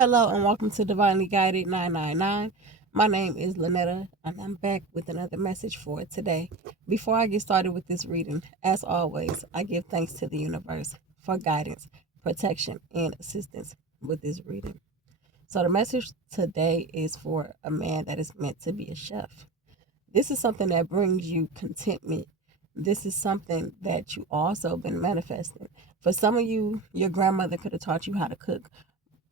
Hello and welcome to Divinely Guided 999. My name is Lynetta and I'm back with another message for today. Before I get started with this reading, as always, I give thanks to the universe for guidance, protection, and assistance with this reading. So the message today is for a man that is meant to be a chef. This is something that brings you contentment. This is something that you also been manifesting. For some of you, your grandmother could have taught you how to cook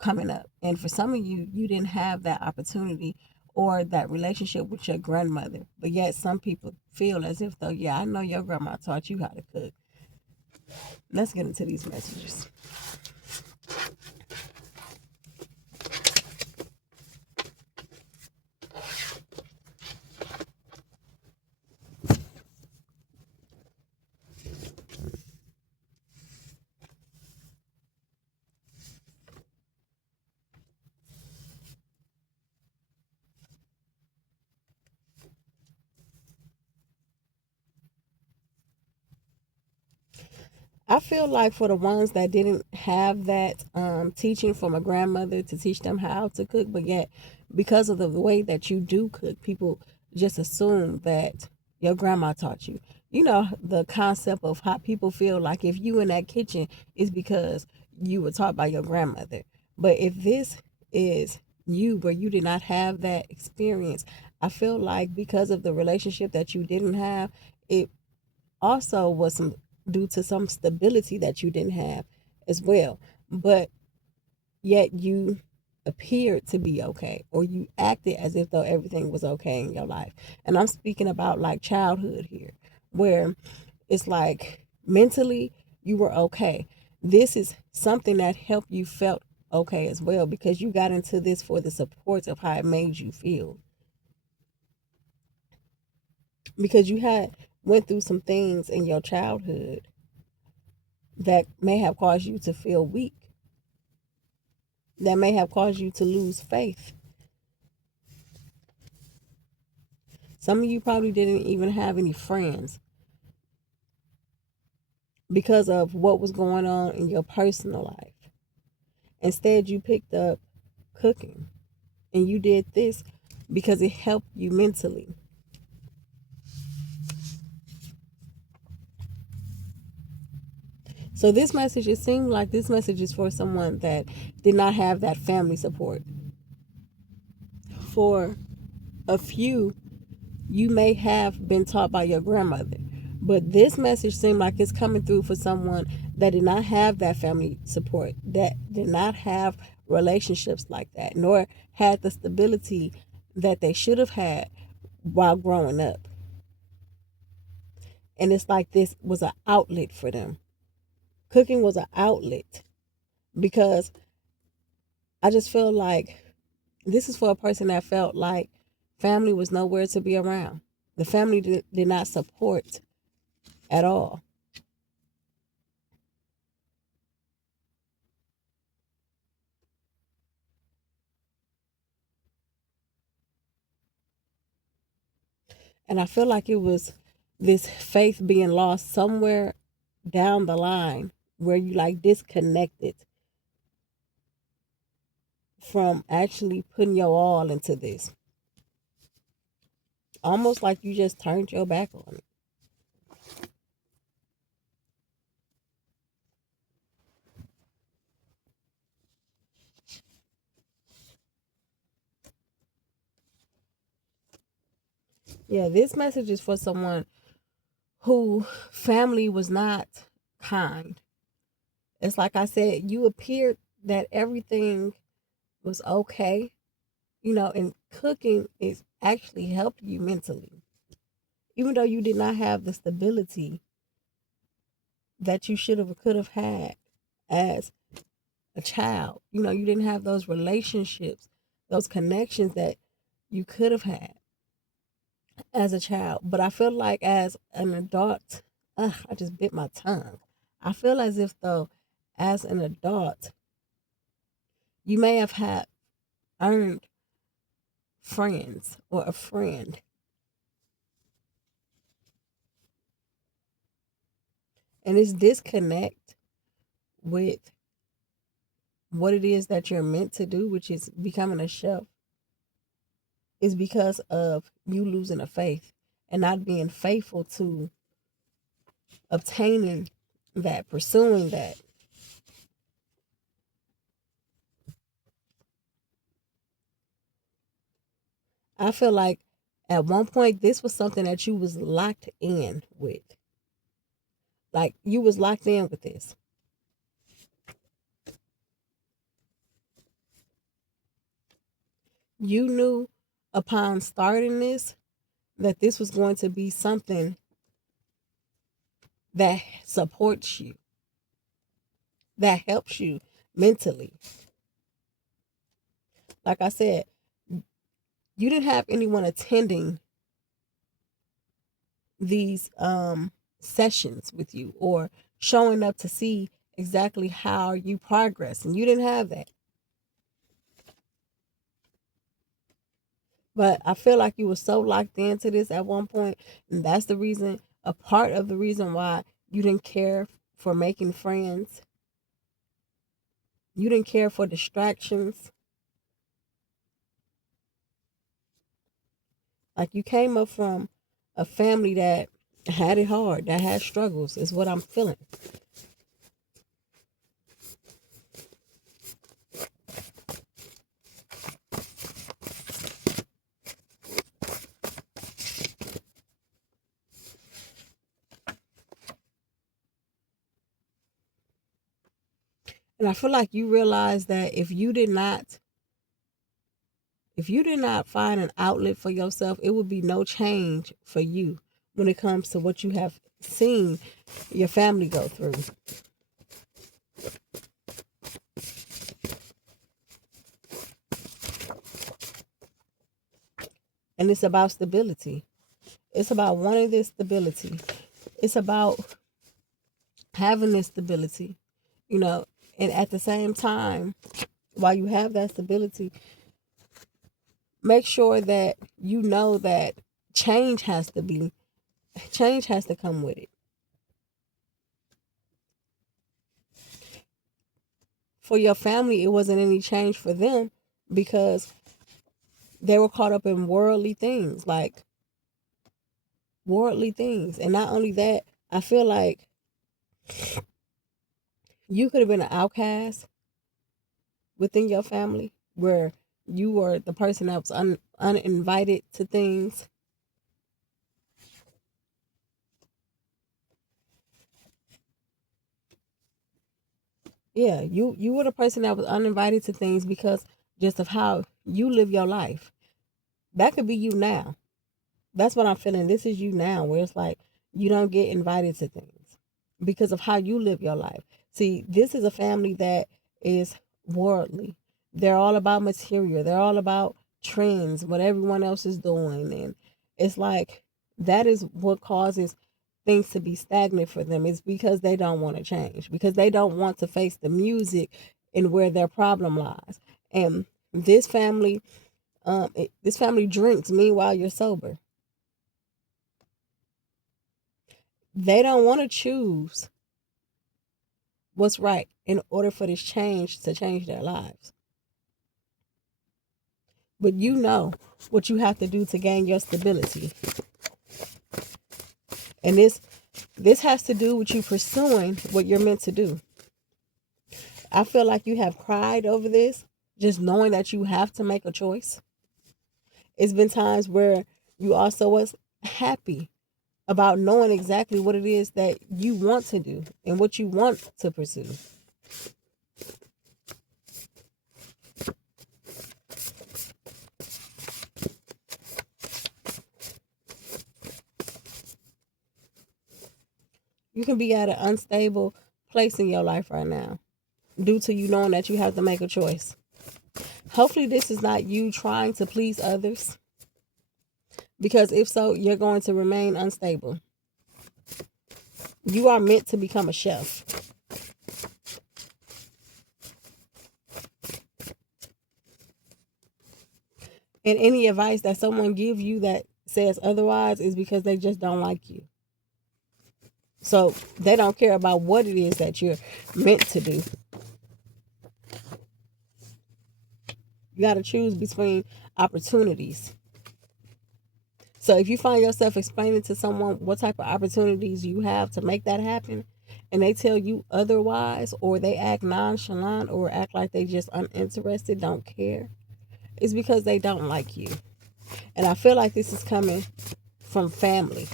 coming up. And for some of you, you didn't have that opportunity or that relationship with your grandmother. But yet some people feel as if though, yeah, I know your grandma taught you how to cook. Let's get into these messages. I feel like for the ones that didn't have that teaching from a grandmother to teach them how to cook, but yet because of the way that you do cook, people just assume that your grandma taught you. You know, the concept of how people feel like if you in that kitchen is because you were taught by your grandmother. But if this is you where you did not have that experience, I feel like because of the relationship that you didn't have, it also was some due to some stability that you didn't have as well. But yet you appeared to be okay, or you acted as if though everything was okay in your life. And I'm speaking about like childhood here, where it's like mentally you were okay. This is something that helped you felt okay as well because you got into this for the support of how it made you feel, because you had went through some things in your childhood that may have caused you to feel weak, that may have caused you to lose faith. Some of you probably didn't even have any friends because of what was going on in your personal life. Instead, you picked up cooking and you did this because it helped you mentally. So, this message, it seemed like this message is for someone that did not have that family support. For a few, you may have been taught by your grandmother. But this message seemed like it's coming through for someone that did not have that family support, that did not have relationships like that, nor had the stability that they should have had while growing up. And it's like this was an outlet for them. Cooking was an outlet because I just feel like this is for a person that felt like family was nowhere to be around. The family did not support at all. And I feel like it was this faith being lost somewhere down the line where you like disconnected from actually putting your all into this. Almost like you just turned your back on it. Yeah, this message is for someone who family was not kind. It's like I said, you appeared that everything was okay, and cooking is actually helped you mentally. Even though you did not have the stability that you should have or could have had as a child. You didn't have those relationships, those connections that you could have had as a child. But I feel like as an adult, I just bit my tongue. I feel as if though, as an adult, you may have had earned friends or a friend, and it's disconnect with what it is that you're meant to do, which is becoming a chef, is because of you losing a faith and not being faithful to obtaining that, pursuing that. I feel like at one point this was something that you was locked in with. Like you was locked in with this. You knew upon starting this that this was going to be something that supports you, that helps you mentally. Like I said, you didn't have anyone attending these sessions with you or showing up to see exactly how you progress, and you didn't have that. But I feel like you were so locked into this at one point, and that's the reason, a part of the reason why you didn't care for making friends. You didn't care for distractions. Like you came up from a family that had it hard, that had struggles, is what I'm feeling. And I feel like you realize that if you did not find an outlet for yourself, it would be no change for you when it comes to what you have seen your family go through. And it's about stability. It's about wanting this stability. It's about having this stability, you know, and at the same time, while you have that stability, make sure that you know that change has to be, change has to come with it. For your family, it wasn't any change for them because they were caught up in worldly things, like worldly things. And not only that, I feel like you could have been an outcast within your family where you were the person that was uninvited to things. Yeah, you were the person that was uninvited to things because just of how you live your life. That could be you now. That's what I'm feeling. This is you now, where it's like you don't get invited to things because of how you live your life. See, this is a family that is worldly. They're all about material. They're all about trends, what everyone else is doing. And it's like that is what causes things to be stagnant for them. It's because they don't want to change, because they don't want to face the music and where their problem lies. And this family, this family drinks. Meanwhile, you're sober. They don't want to choose what's right in order for this change to change their lives. But you know what you have to do to gain your stability. And this has to do with you pursuing what you're meant to do. I feel like you have cried over this, just knowing that you have to make a choice. It's been times where you also was happy about knowing exactly what it is that you want to do and what you want to pursue. You can be at an unstable place in your life right now due to you knowing that you have to make a choice. Hopefully, this is not you trying to please others, because if so, you're going to remain unstable. You are meant to become a chef. And any advice that someone gives you that says otherwise is because they just don't like you. So they don't care about what it is that you're meant to do. You got to choose between opportunities. So if you find yourself explaining to someone what type of opportunities you have to make that happen, and they tell you otherwise, or they act nonchalant, or act like they just uninterested, don't care, it's because they don't like you. And I feel like this is coming from family.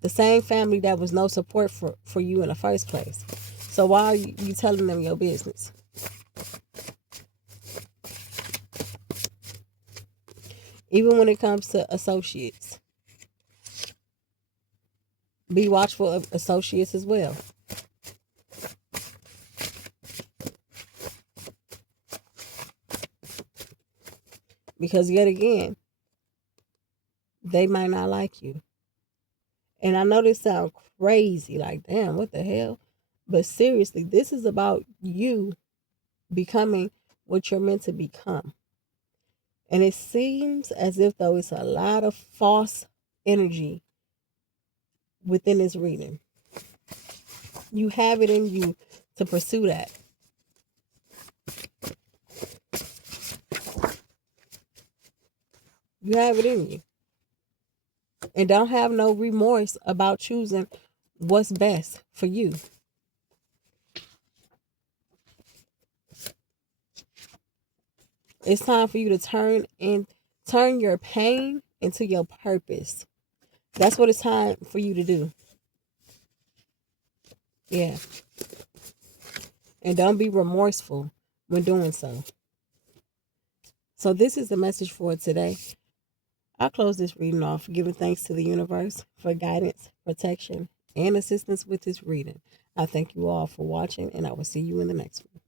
The same family that was no support for you in the first place. So why are you telling them your business? Even when it comes to associates, be watchful of associates as well. Because yet again, they might not like you. And I know this sounds crazy, like, damn, what the hell? But seriously, this is about you becoming what you're meant to become. And it seems as if though it's a lot of false energy within this reading. You have it in you to pursue that. You have it in you. And don't have no remorse about choosing what's best for you. It's time for you to turn your pain into your purpose. That's what it's time for you to do. Yeah. And don't be remorseful when doing so. So this is the message for today. I'll close this reading off, giving thanks to the universe for guidance, protection, and assistance with this reading. I thank you all for watching, and I will see you in the next one.